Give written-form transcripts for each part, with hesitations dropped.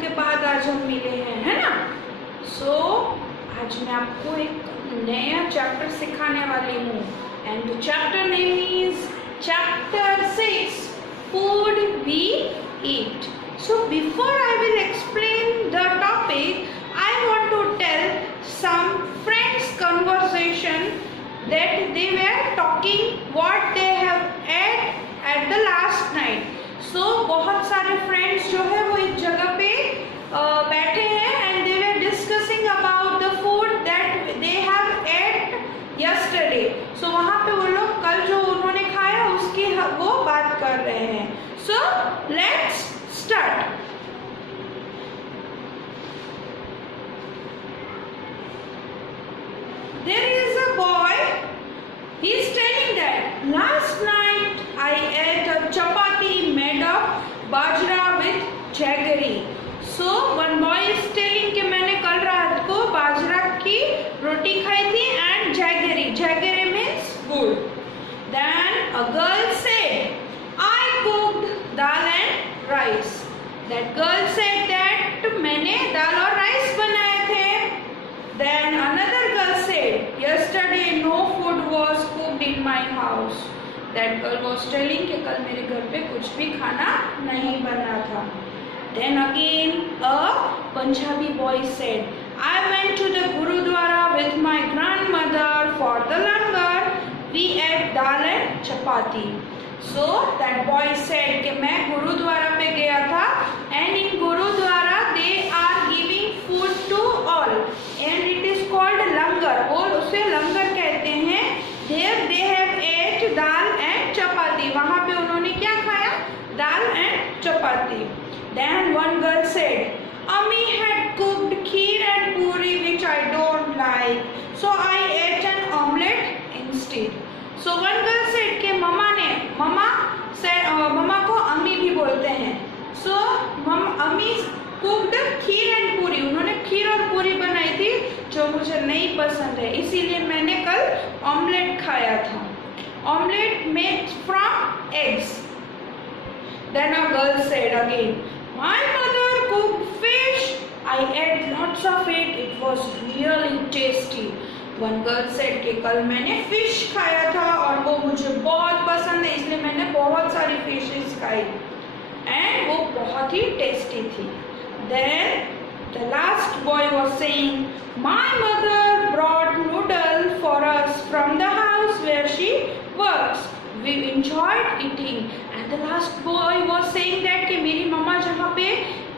के बाद आज हम मिले हैं, है ना। सो आज मैं आपको एक नया चैप्टर सिखाने वाली हूँ and the chapter name is chapter 6 food we eat. So before I will explain the topic I want to tell some friends conversation that they were talking what they have ate at the last night. So बहुत सारे friends जो है वो एक जगह पे बैठे हैं and they were discussing about the food that they have ate yesterday. So वहाँ पे वो लोग कल जो उन्होंने खाया उसकी वो बात कर रहे हैं. So let's start. There is a boy, he is telling that last night I ate a chapati made of bajra with jaggery. So one boy is telling कि मैंने कल रात को बाजरा की रोटी खाई थी and jaggery. Jaggery means गुड़. Then a girl said I cooked dal and rice. That girl said that मैंने दाल और राइस बनाए थे. Then another girl said, yesterday no food was cooked in my house. That girl was telling कि कल मेरे घर पे कुछ भी खाना नहीं बना था. Then again a Punjabi boy said, I went to the Gurudwara with my grandmother for the langar. We ate dal and chapati. So that boy said कि मैं गुरुद्वारा पे गया था and in gurdwara they are giving food to all and it is called langar. और उसे लंगर कहते हैं. There they have ate dal and chapati. वहाँ पे उन्होंने क्या खाया? दाल and chapati. Then one girl said, Ami had cooked kheer and puri which I don't like, so I ate an omelette instead. So one girl said कि मम्मा को अम्मी भी बोलते हैं. So अम्मी कुक्ड खीर एंड पूरी. उन्होंने खीर और पूरी बनाई थी जो मुझे नहीं पसंद है, इसीलिए मैंने कल ऑमलेट खाया था. Omelette made from eggs. Then a girl said again, my mother cooked fish. I ate lots of it. It was really tasty. One girl said कि कल मैंने फिश खाया था और वो मुझे बहुत पसंद है, इसलिए मैंने बहुत सारी फिशेस खाई एंड वो बहुत ही टेस्टी थी. Then the last boy was saying, my mother brought noodle for us from the house where she works. We enjoyed eating. And the last boy was saying that कि मेरी मम्मा जहाँ पे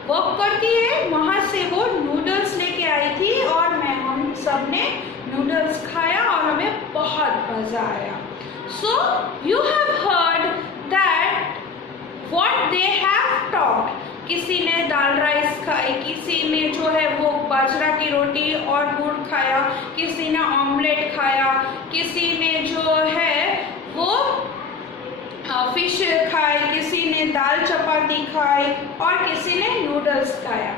वर्क करती है वहाँ से वो नूडल्स लेके आई थी और हम सब ने नूडल्स खाया और हमें बहुत मजा आया. So you have heard that what they have talked. किसी ने दाल राइस खाई, किसी ने जो है वो बाजरा की रोटी और गुड़ खाया, किसी ने ऑमलेट खाया, किसी ने जो है वो फिश खाई, किसी ने दाल चपाती खाई और किसी ने नूडल्स खाया.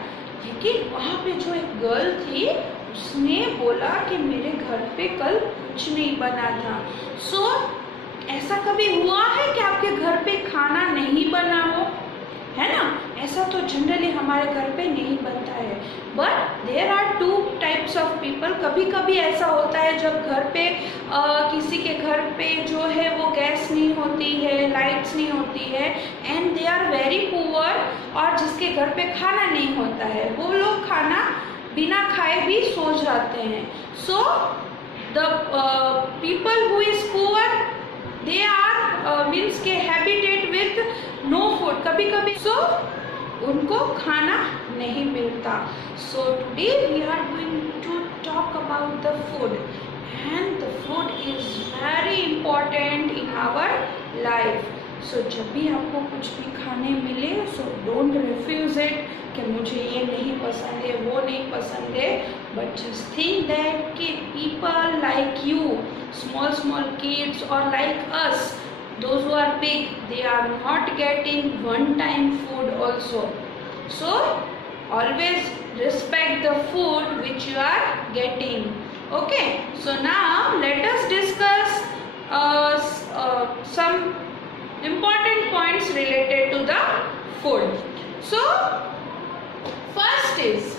लेकिन वहाँ पे जो एक गर्ल थी उसने बोला कि मेरे घर पे कल कुछ नहीं बना था. सो ऐसा कभी हुआ है कि आपके घर पे खाना नहीं बना हो, है ना. ऐसा तो जनरली हमारे घर पे नहीं बनता है. But there are two types of people. कभी कभी ऐसा होता है जब घर पे किसी के घर पे जो है वो गैस नहीं होती है, लाइट्स नहीं होती है and they are very poor, और जिसके घर पे खाना नहीं होता है वो लोग खाना बिना खाए भी सो जाते हैं. So the people who is poor they are means के हैबिटेट विथ नो फूड. कभी कभी सो उनको खाना नहीं मिलता. So today we are going to talk about the food and the food is very important in our life. So जब भी आपको कुछ भी खाने मिले सो डोंट रिफ्यूज इट कि मुझे ये नहीं पसंद है, वो नहीं पसंद है. बट जस्ट थिंक दैट कि people like you, small kids or like us, those who are big, they are not getting one time food also. So always respect the food which you are getting. Okay, so now let us discuss some important points related to the food. So is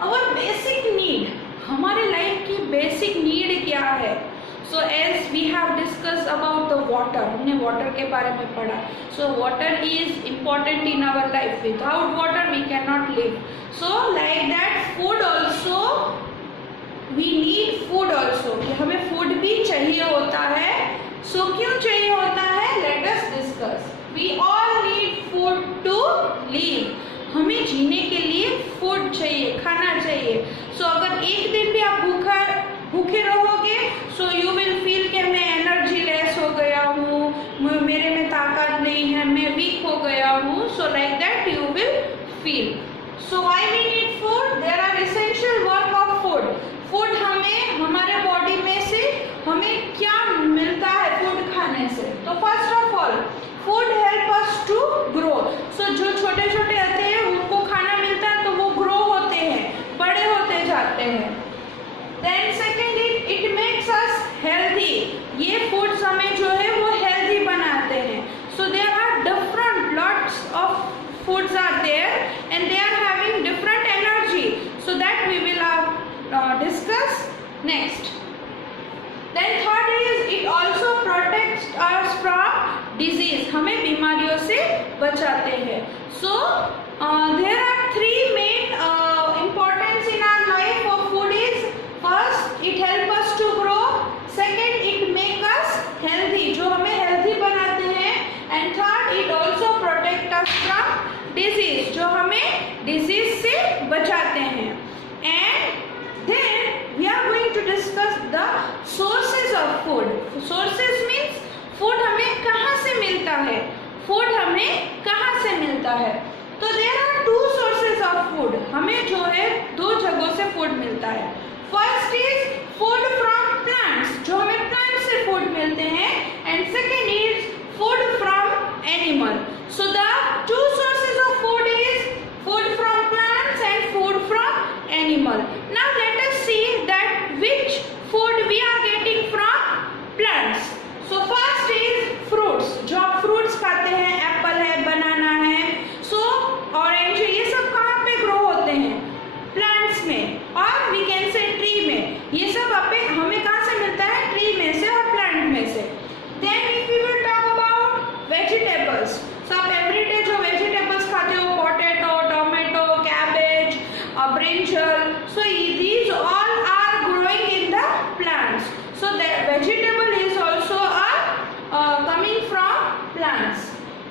our basic need. हमारे लाइफ की basic need क्या है? So as we have discussed about the water, हमने water के बारे में पढ़ा. So water is important in our life. Without water we cannot live. So like that food also, we need food also. कि हमें food भी चाहिए होता है. So क्यों चाहिए होता है? Let us discuss. We all need food to live. हमें जीने के लिए फूड चाहिए, खाना चाहिए. सो अगर एक दिन भी आप भूखे रहोगे, सो यू विल फील कि मैं एनर्जी लेस हो गया हूँ, मेरे में ताकत नहीं है, मैं वीक हो गया हूँ. So like that you will feel. So why we need food? There are essential work of food. Food हमें हमारे बॉडी में से हमें क्या मिलता है फूड खाने से? तो first of all food help us to grow. So जो छोटे छोटे होते हैं उनको खाना मिलता है तो वो ग्रो होते हैं, बड़े होते जाते हैं. Then second, it makes us healthy. ये फूड्स हमें जो है वो हेल्दी बनाते हैं. So there are different lots of foods are there and they are having different energy. So that we will discuss next. Then third is it also protects us from disease. हमें बीमारियों से बचाते हैं. So there are three main importance in our life of food is, first it help us to grow, second it make us healthy, जो हमें healthy बनाते हैं, and third it also protect us from disease, जो हमें disease से बचाते हैं. And then we are going to discuss the sources of food. Sources means food हमें कहाँ से मिलता है? Food हमें कहाँ से मिलता है? तो there are two sources of food. हमें जो है दो जगहों से food मिलता है. First is food from plants, जो हमें plants से food मिलते हैं, and second is food from animal. So the two sources of food is food from plants and food from animal. Now let us see that which food we are getting from plants. So first is fruits. जो आप fruits खाते हैं, एप्पल है, बनाना है, so orange, ये सब कहाँ पे ग्रो होते हैं? प्लांट्स में, और वी कैन से ट्री में. ये सब हमें कहाँ से मिलता है? ट्री में से और प्लांट में से. Then if we will talk about vegetables. So आप एवरीडे जो वेजिटेबल्स खाते हो, potato, tomato, cabbage, brinjal, so these all are growing in the plants. So the vegetable is also coming from plants.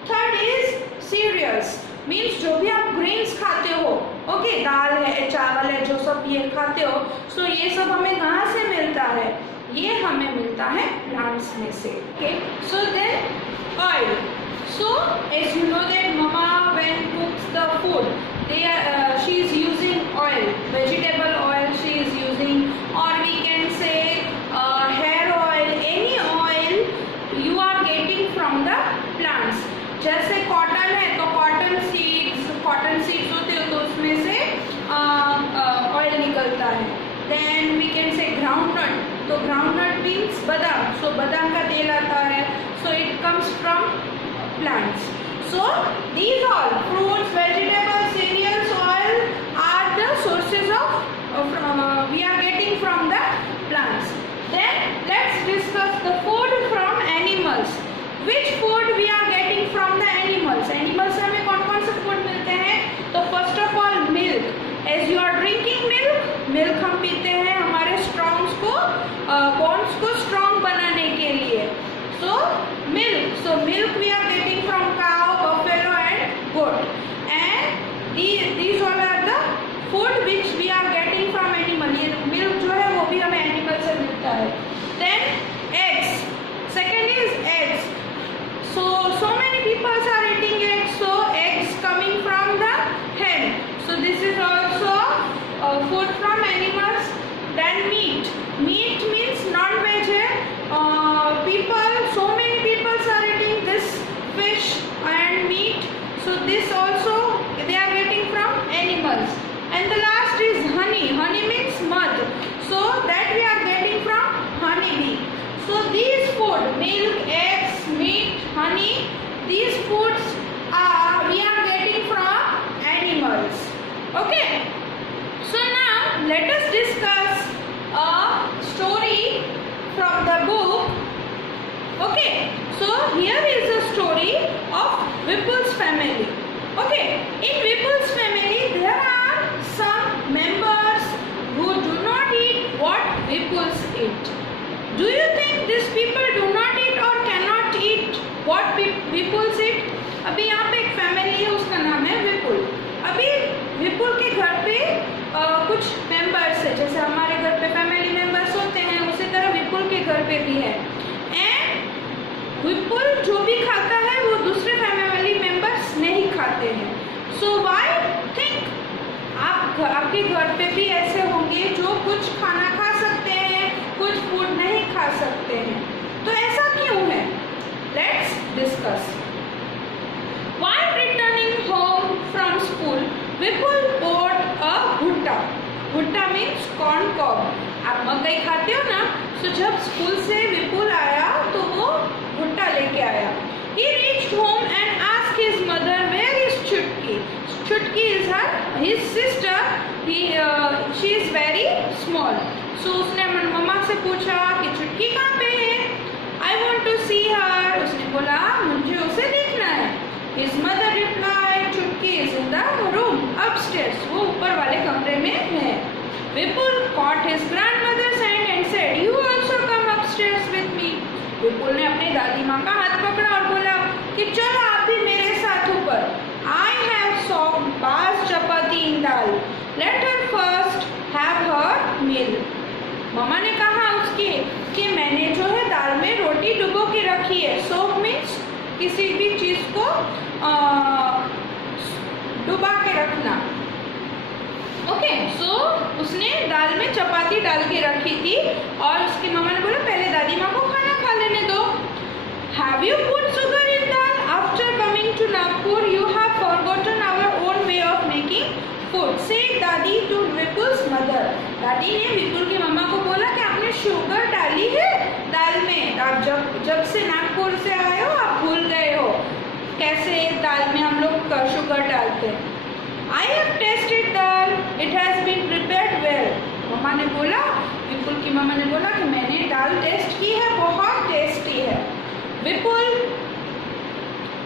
Third is cereals, means जो भी आप grains खाते हो, ओके, दाल है, चावल है, जो सब ये खाते हो, so ये सब हमें कहाँ से मिलता है? ये हमें मिलता है plants में से. Okay, so then oil. So as you know that mama when cooks the food, she is using oil, vegetable oil she is using, or we can say hair oil, any oil you are getting from the plants. जैसे कॉटन है तो cotton seeds होते हैं तो उसमें से oil निकलता है. Then we can say groundnut, तो ग्राउंडनट मीन्स बादाम, सो बादाम का तेल आता है, so it comes from plants. So these all fruits, vegetables, cereals, oil are the sources of we are getting from the plants. Then let's discuss the food from animals. Which food we are getting from the animals? Animals से हमें कौन कौन से food मिलते हैं? तो first of all milk. As you are drinking milk हम पीते हैं हमारे strongs को, bones को strong बनाने के लिए. So milk we are getting from cow, buffalo and goat. And let us discuss a story from the book. Okay, so here is a story of Vipul's family. Okay, in Vipul's family there are some members who do not eat what Vipuls eat. Do you think these people do not eat or cannot eat what Vipuls eat? अभी यहाँ पे एक फैमिली है, उसका नाम है विपुल. अभी विपुल के घर पे कुछ मेंबर्स है, जैसे हमारे घर पे फैमिली मेंबर्स होते हैं, उसी तरह विपुल के घर पे भी है. एंड विपुल जो भी खाता है वो दूसरे फैमिली मेंबर्स नहीं खाते हैं. सो व्हाई थिंक आपके घर पे भी ऐसे होंगे जो कुछ खाना खा सकते हैं, कुछ फूड नहीं खा सकते हैं. तो ऐसा क्यों है? Let's discuss. While returning home from school, Vipul bought a भुट्टा. भुट्टा means corn cob. आप मकई खाते हो ना, तो जब स्कूल से विपुल आया तो वो भुट्टा लेके आया. He reached home and asked his mother, where is Chutki? Chutki is his sister. She is very small. So उसने मम्मा से पूछा कि चुटकी कहाँ पे है? I want to see her. उसने बोला मुझे उसे देखना है. His mother replied, Chutki is in the room upstairs. वो ऊपर वाले कमरे में है. Vipul caught his grandmother's hand and said, you also come upstairs with me. विपुल ने अपनी दादी माँ का हाथ पकड़ा और बोला कि चलो आप भी मेरे साथ ऊपर. I have soaked bas chapati in dal. Let her first have her meal. मम्मा ने कहा उसके कि मैंने जो है दाल में रोटी डुबो के रखी है. सोक मीन्स किसी भी चीज को डुबा के रखना. ओके, सो उसने दाल में चपाती डाल के रखी थी और उसकी मम्मा ने बोला पहले दादी माँ को खाना खा लेने दो. Have you put sugar in dal? After coming to Nagpur, you have forgotten our own way of making food. Said दादी to Vipul's mother. दादी ने विपुल की मम्मा को बोला कि आपने शुगर डाली है दाल में. आप जब से नागपुर से आए हो आप भूल गए हो कैसे दाल में हम लोग शुगर डालते हैं. I have tasted dal. It has been prepared well. मम्मा ने बोला, विपुल की मम्मा ने बोला कि मैंने दाल टेस्ट की है, बहुत टेस्टी है. विपुल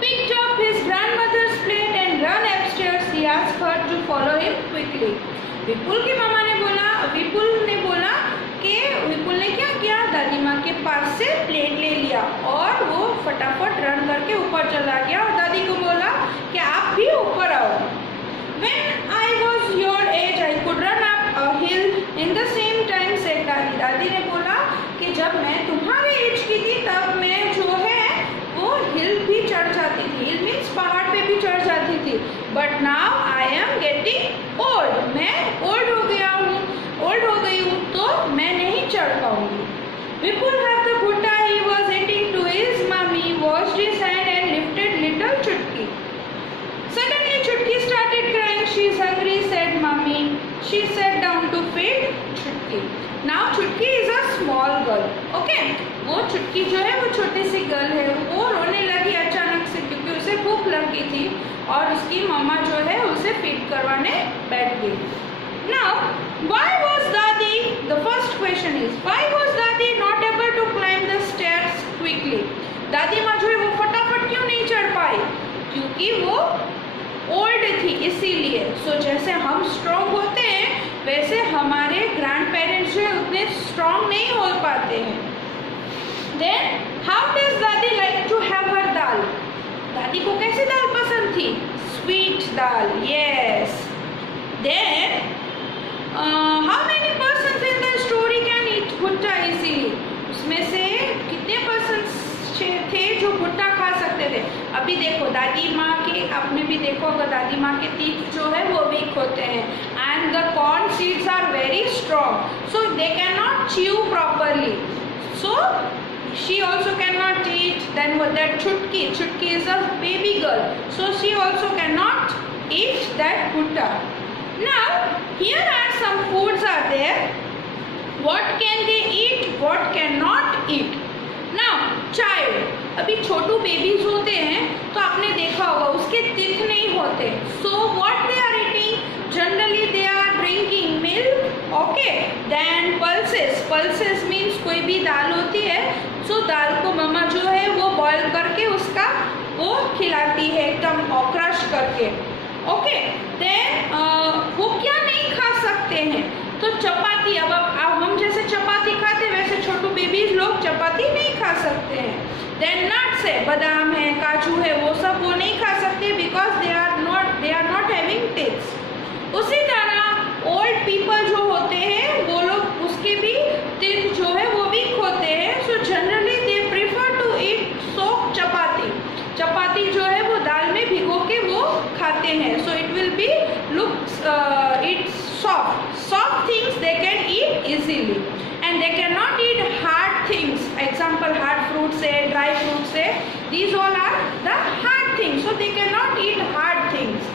picked up his grandmother's plate and ran upstairs. He asked her to follow him quickly. विपुल की मम्मा ने बोला, विपुल ने बोला कि विपुल ने क्या किया, दादी माँ के पास से प्लेट ले लिया और वो फटाफट रन करके ऊपर चला गया और दादी को बोला कि आप भी ऊपर आओ. When I was your age, I could run up a hill in the same time, said दादी. दादी ने बोला कि जब मैं तुम्हारे एज की थी तब मैं जो है वो हिल भी चढ़ जाती थी. हिल मीन्स पहाड़ पे भी चढ़ जाती थी. But now I am getting old. मैं ओल्ड हो गया हूँ, ओल्ड हो गई हूँ तो मैं नहीं चढ़ पाऊंगी. Vipul had the bhutta he was eating to his mummy, washed his hand and lifted little Chutki. Suddenly Chutki started crying. She is hungry, said mummy. She sat down to feed Chutki. Now Chutki is a small girl. Okay, वो चुटकी जो है वो छोटी सी गर्ल है. वो रोने लगी अचानक से क्योंकि उसे भूख लगी थी और उसकी मम्मा जो है उसे फीड करवाने बैठ गई. Now, why was Dadi? The first question is, why was Dadi not able to climb the stairs quickly? दादी माँ जो है वो फटाफट क्यों नहीं चढ़ पाई? क्योंकि वो ओल्ड थी इसीलिए. सो जैसे हम स्ट्रॉन्ग होते हैं वैसे हमारे ग्रैंड पेरेंट्स जो है उतने स्ट्रॉन्ग नहीं हो पाते हैं. Then, how does Dadi like to have her dal? दादी को कैसी दाल पसंद थी? Sweet dal, yes. Then, how many persons in the story can eat भुट्टा easily? उसमें से कितने पर्सन थे जो भुट्टा खा सकते थे? अभी देखो दादी माँ के, आपने भी देखो अगर दादी माँ के teeth जो है वो वीक होते हैं and the corn seeds are very strong, so they cannot chew properly. So she also cannot eat. Then what that Chutki is a baby girl, so she also cannot eat that bhutta. Now here are some foods are there. What can they eat? What cannot eat? Now child, अभी छोटू बेबीज होते हैं तो आपने देखा होगा उसके teeth नहीं होते. So what they are eating? Generally they are drinking milk सो दाल को मम्मा जो है वो बॉईल करके उसका वो खिलाती है एकदम क्रश करके। ओके, देन वो क्या नहीं खा सकते हैं, तो चपाती। अब हम जैसे चपाती खाते वैसे छोटू बेबीज लोग चपाती नहीं खा सकते हैं। देन नट्स है, बादाम है, काजू है, वो सब वो नहीं खा सकते because they are not having teeth. उसी तरह ओल्ड पीपल जो होते हैं वो लोग उसके भी टीथ जो है वो वीक होते हैं। So generally they prefer to eat soak chapati. Chapati जो है वो दाल में भिगो के वो खाते हैं। So it will be looks it's soft things they can eat easily and they cannot eat hard things. Example, hard fruits है, dry fruits है, these all are the hard things, so they cannot eat hard things.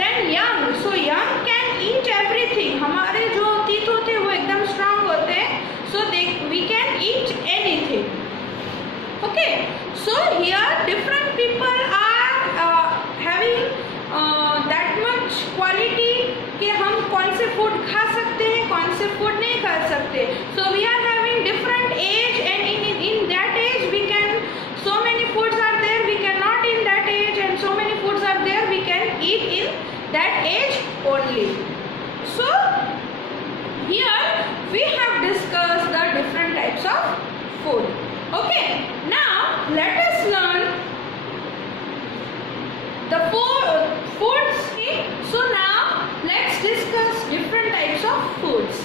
Then young, so young can eat everything. हमारे जो teeth होते हैं वो एकदम strong होते हैं, so we can eat anything. Okay, so here different people are having that much quality कि हम कौन से फूड खा सकते हैं, कौन से फूड नहीं खा सकते। So we are having different age and in that age we can so many foods are there we cannot in that age and so many foods are there we can eat in that age only. So here we have discussed the different types of food. Okay, now let us learn the foods. So now let's discuss different types of foods.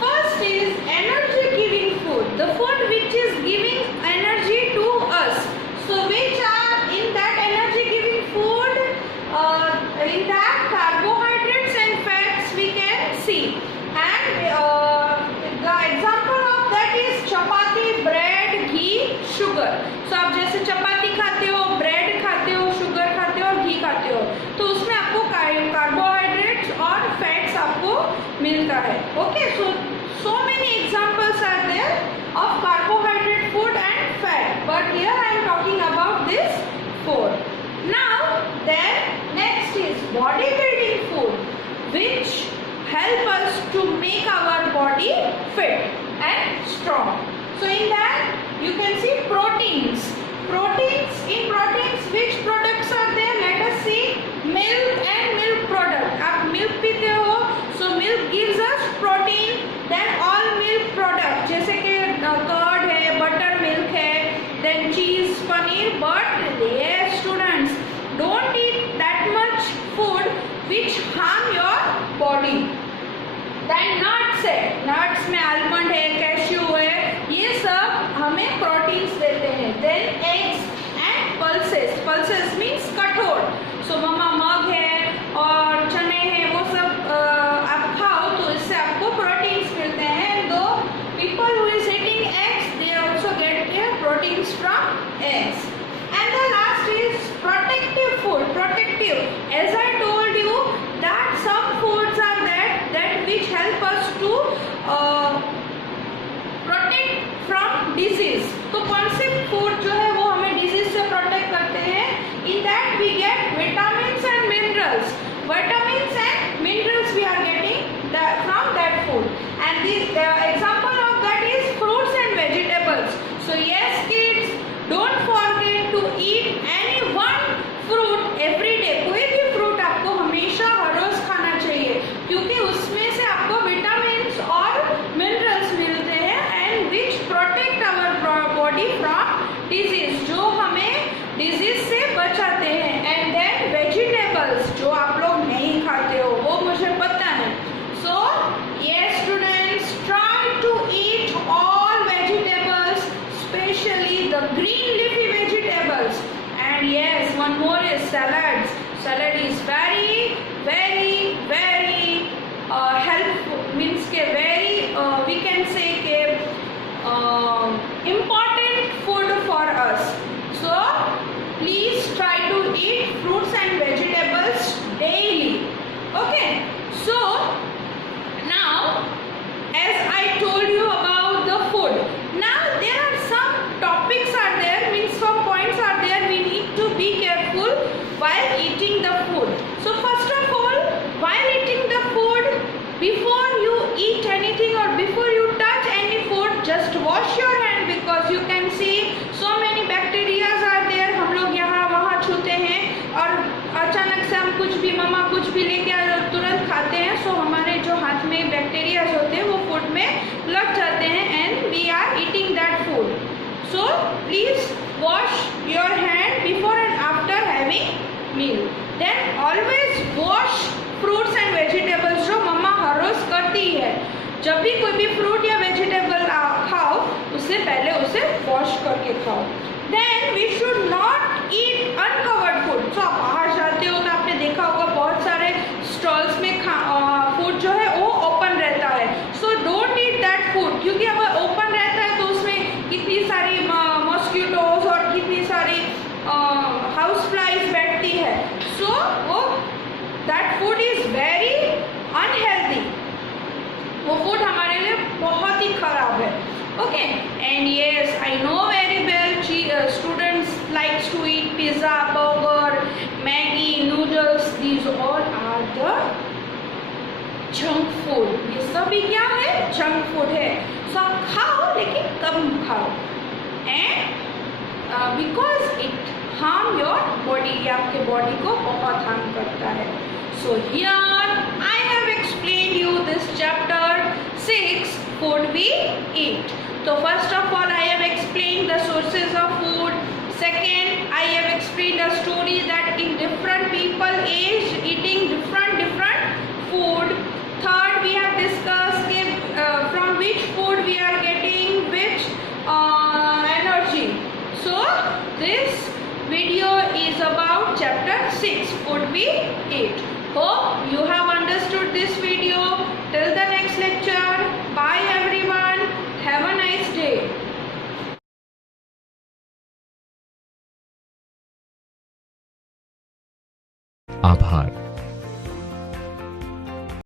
First is energy giving food, the food which is giving energy to us. So which are in that energy giving food, in that carbohydrates and fats we can see, and the example of that is chapati, bread, ghee, sugar. So आप जैसे चपाती खाते हो, ब्रेड खाते हो, शुगर खाते हो और घी खाते हो, तो उसमें आपको कार्बोहाइड्रेट्स और फैट्स आपको मिलता है। Okay, so many examples are there of carbohydrate food and fat, but here I am talking about this four. Now then next is bodybuilding food which help us to make our body fit and strong. So in that you can see proteins. In proteins which products are there? Let us see milk and milk product. आप milk पीते हो, so milk gives us protein. Then all milk product जैसे कि curd है, buttermilk है, then cheese, paneer. But yes students, don't eat that much food which harm your body. Then nuts है, nuts में almond है, cashew है, ये सब हमें प्रोटीन्स देते हैं। Then eggs and pulses means कठोर। So मम्मा मग है और चने हैं, वो सब आप खाओ तो इससे आपको प्रोटीन्स मिलते हैं। दो people who is eating eggs, they also get their proteins from eggs. And the last is protective food. Protective, as I told you that some foods are that which help us to protect from disease. तो कौन से फूड जो है वो हमें डिजीज से प्रोटेक्ट करते हैं? In that we get vitamins and minerals. Vitamins and minerals we are getting from that food. And the example of that is fruits and vegetables. So yes kids, don't forget to eat any one fruit every day. कोई भी फ्रूट आपको हमेशा हर रोज खाना चाहिए क्योंकि उसमें से आपको विटामिन्स और मिनरल्स मिलते हैं and which protect our body from disease, जो हमें डिजीज से बचाते हैं। एंड देन वेजिटेबल्स जो आप लोग नहीं खाते हो वो मुझे पता है। सो ये स्टूडेंट्स, ट्राई कुछ भी लेके तुरंत खाते हैं, सो हमारे जो हाथ में बैक्टीरिया होते हैं वो फूड में लग जाते हैं and we are eating that food. So please wash your hand before and after having meal. Then always wash fruits and vegetables, जो मम्मा हर रोज करती है. जब भी कोई भी फ्रूट या वेजिटेबल खाओ उससे पहले उसे वॉश करके खाओ. Then we should not eat uncovered food. तो आप बाहर जाते हो तो आपने देखा होगा बहुत सारे स्टॉल्स में फूड जो है वो ओपन रहता है. So don't eat that food, क्योंकि अगर ओपन रहता है तो उसमें कितनी सारी मॉस्किटोज और कितनी सारी हाउस फ्लाइज बैठती है. सो वो that food is very unhealthy. वो फूड हमारे लिए बहुत ही खराब है. Okay, and yes I know very well students likes to eat pizza, burger, Maggi, noodles. These all are the junk food. ये सभी क्या है? जंक फूड है. सो आप खाओ लेकिन कम खाओ, and because it harm your body. ये आपके बॉडी को बहुत हार्म करता है. So here I have explained you this chapter 6, food we eat. So first of all I have explained the sources of food. Second, I have explained a story that in different people age eating different food. Third, we have discussed from which food we are getting which energy. So this video is about chapter 6, food we eat. Hope you have understood this video. Till the next lecture. Bye everyone. Have a nice day. आभार.